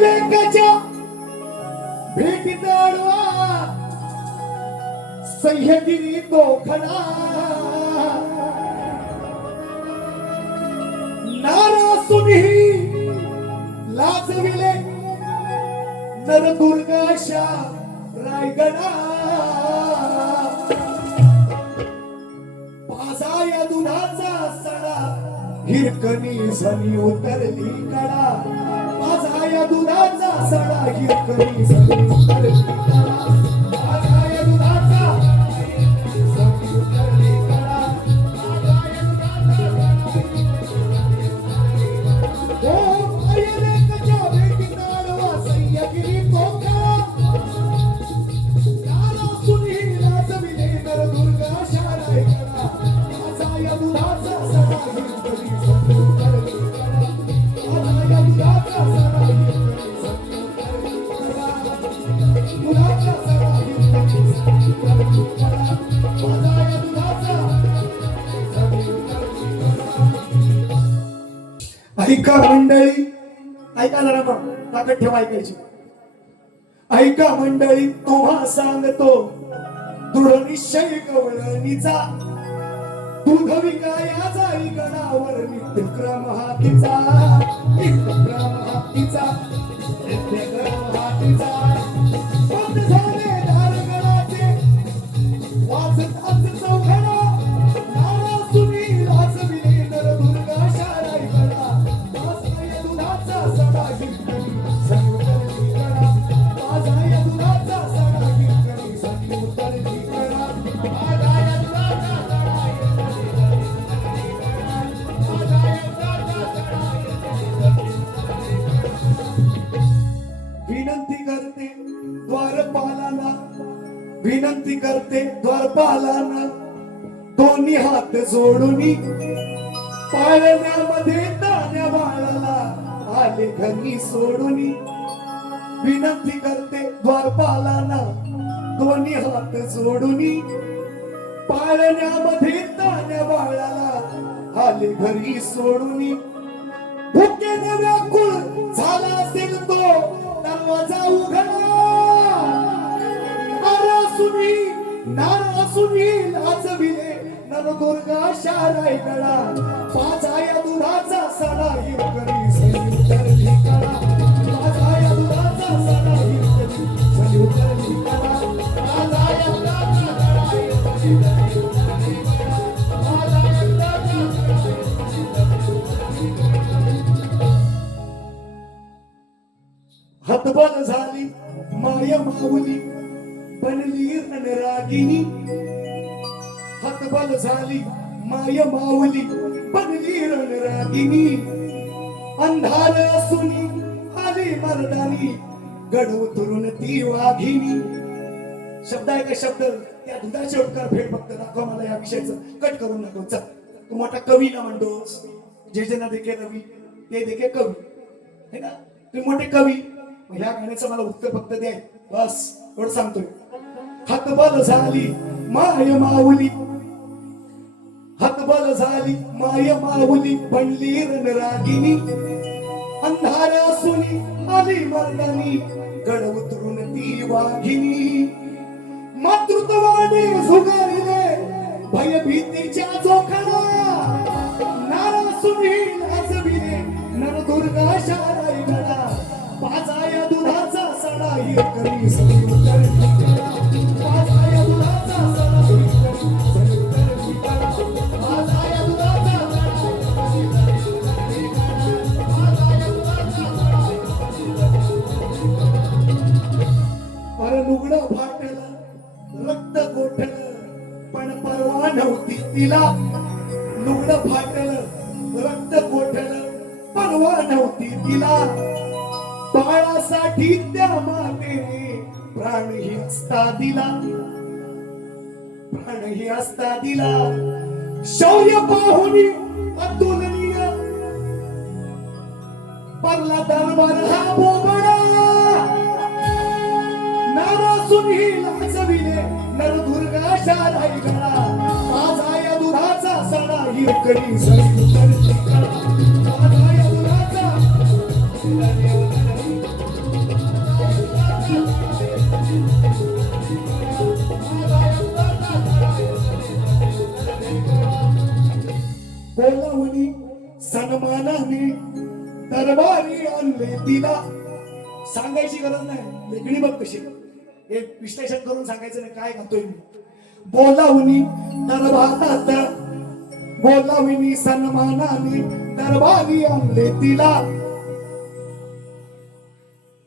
लेकाच्या भेटीत आडवा सह्यागिरी तो खडा नारासुनी लाजविले नरदुर्गाशा रायगडा पाजा या दुधाचा सडा हिरकणी झनी उतरली कडा पाजा या दुधाचा सडा हिरकणी झनी उतरली कडा पाजा या दुधाचा झनी उतरली कडा पाजा या दुधाचा ओ अयले कच्या भेटीत आडवा सह्यागिरी तो खडा नारासुनी लाजविले नरदुर्गाशा रायगडा पाजा या दुधाचा सडा हिरकणी झनी उतरली कडा पाजा या दुधाचा सडा हिरकणी झनी उतरली कडा दुधाचा सडा हिरकणी झनी उतरली कडा पाजा या दुधाचा झनी उतरली कडा. ऐका मंडळी, ऐका जरा मग ताकद ठेवा ऐकायची. ऐका मंडळी, तुम्हा सांगतो दृढ निश्चय गवळणीचा दूध विकाया जाई गणावर नित्यक्रम हातीचा नित्यक्रम हातीचा नित्यक्रम हातीचा बंद झाले दारगडाचे वाजत आज चौघडा नारासुनी लाजविले नरदुर्गाशा रायगडा पाजा या दुधाचा सडा हिरकणी झनी उतरली कडा पाजा या दुधाचा सडा हिरकणी झनी उतरली कडा पाजा या दुधाचा सडा हिरकणी झनी उतरली कडा पाजा या दुधाचा सडा हिरकणी झनी उतरली कडा. विनंती करते द्वारपालांना, विनंती करते द्वारपालांना दोन्ही हात जोडूनी पाळण्यामध्ये तान्या बाळाला आले घरी सोडूनी. विनंती करते द्वारपालांना दोन्ही हात जोडूनी पाळण्यामध्ये तान्या बाळाला आले घरी सोडूनी. भुकेने व्याकुळ झाला असेल तो दरवाजा उघडा नारासुनी लाजविले नरदुर्गाशा रायगडा पाजा या दुधाचा सडा हिरकणी झनी उतरली कडा पाजा या दुधाचा सडा हिरकणी झनी उतरली कडा पाजा या दुधाचा सडा हिरकणी झनी उतरली कडा पाजा या दुधाचा सडा हिरकणी झनी उतरली कडा. हतबल झाली माय माऊली बनली रणरागिनी हतबल झाली माय माऊली बनली रणरागिनी अंधार असूनी आली मर्दानी गड उतरून ती वाघिनी. शब्द आहे का शब्द त्या दुधाचे उपकार भेट फक्त दाखवा मला या विषयाचं कट करून नको. चल तू मोठा कवी ना म्हणतोस जे ना देखे रवी ते देखे कवी है ना तुम्ही मोठे कवी. ह्या गाण्याचं मला उत्तर फक्त द्याय बस एवढं सांगतोय. हतबल झाली माय माऊली हतबल झाली माय माऊली बनली रणरागिनी अंधार असूनी आली मर्दानी गड उतरून ती वाघिनी. मातृत्वाने झुगारिले भयभीतीच्या जोखडा नारासुनी लाजविले नरदुर्गाशा रायगडा पाजा या दुधाचा सडा हिरकणी झनी उतरली कडा पाजा या दुधाचा सडा हिरकणी झनी उतरली कडा पाजा या दुधाचा सडा हिरकणी झनी उतरली कडा पाजा या दुधाचा सडा हिरकणी झनी उतरली कडा. अरे लुगडं फाटलं रक्त गोठलं पण परवा नव्हती तिला लुगडं फाटलं रक्त गोठलं परवा नव्हती तिला. बाळासाठी त्या मातेने प्राणही असता दिला प्राणही असता दिला. शौर्य पाहुनी अतुलनीय परला दरबार हा बोबडा नारासुनी लाजविले नरदुर्गाशा रायगडा पाजा या दुधाचा सडा हिरकणी झनी उतरली कडा पाजा या दुधाचा आणले तिला. सांगायची गरज नाही, लेखणी बघ कशी हे विश्लेषण करून सांगायचं नाही काय करतोय मी. बोलावणी दरबारात, बोलावणी सन्मानाने दरबारी आणले तिला.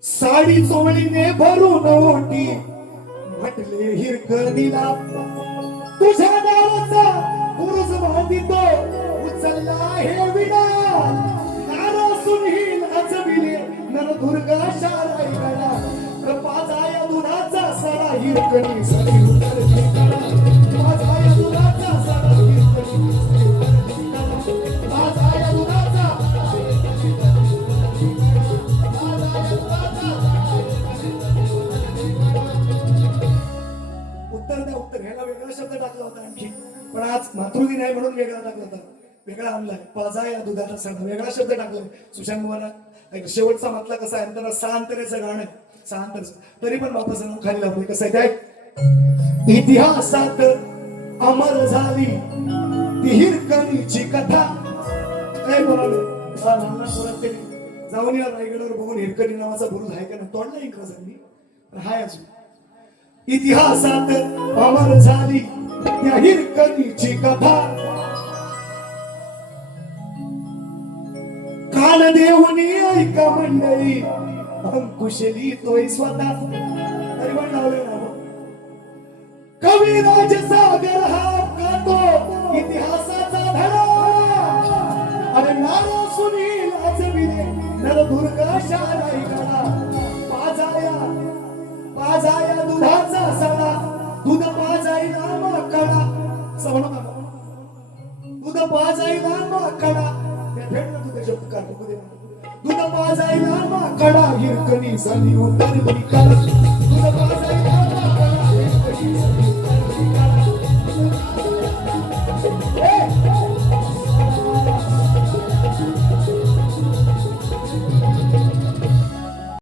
साडी चोळीने भरून ओटी म्हटले हिरकणीला. तुझ्या नावाचा पुरुष बांधितो उचलला हे विडा. नारासून ही नाचविले नरदुर्गा शाराई गडा. पाजाया दुधाचा सडा हिरकणी सरी उतरली कडा. पाजाया दुधाचा सडा हिरकणी सरी उतरली कडा. पाजाया दुधाचा उत्तर द्या उत्तर. ह्याला वेगळा शब्द टाकला होता आणखी, पण आज मातृदिन आहे म्हणून वेगळा टाकला होता. वेगळा आणलाय पाजा या दुधाचा सडा, वेगळा शब्द टाकलाय. सुशांत मला शेवटचा म्हटला कसा आहे त्याला सहांतरेचं गाणं आहे, सहांतरच तरी पण बापाचं नाव खाली लावतोय. कसं आहे काय. इतिहासात अमर झाली ती हिरकणीची कथा. काय बोलावलं लहान पोरात त्यांनी जाऊन या रायगडावर बघून हिरकणी नावाचा बुरुज आहे का नाही तोडला इंग्रजांनी, पण हाय अजून. इतिहासात अमर झाली त्या हिरकणीची कथा. कान देऊनी ऐका मंडळी अंकुश लिहितोय स्वतः. तरी पण लावले ना कविराज सागर हा गातो इतिहासाचा धडा. अरे नारा सुनील आजविले नरदुर्गा शाराई गडा. पाजाया दुधाचा सडा, दूध पाजायला माकडा. दूध पाजायला माकडा. दूध पाजायला माकडा हिरकणी सनी उतरली कडा.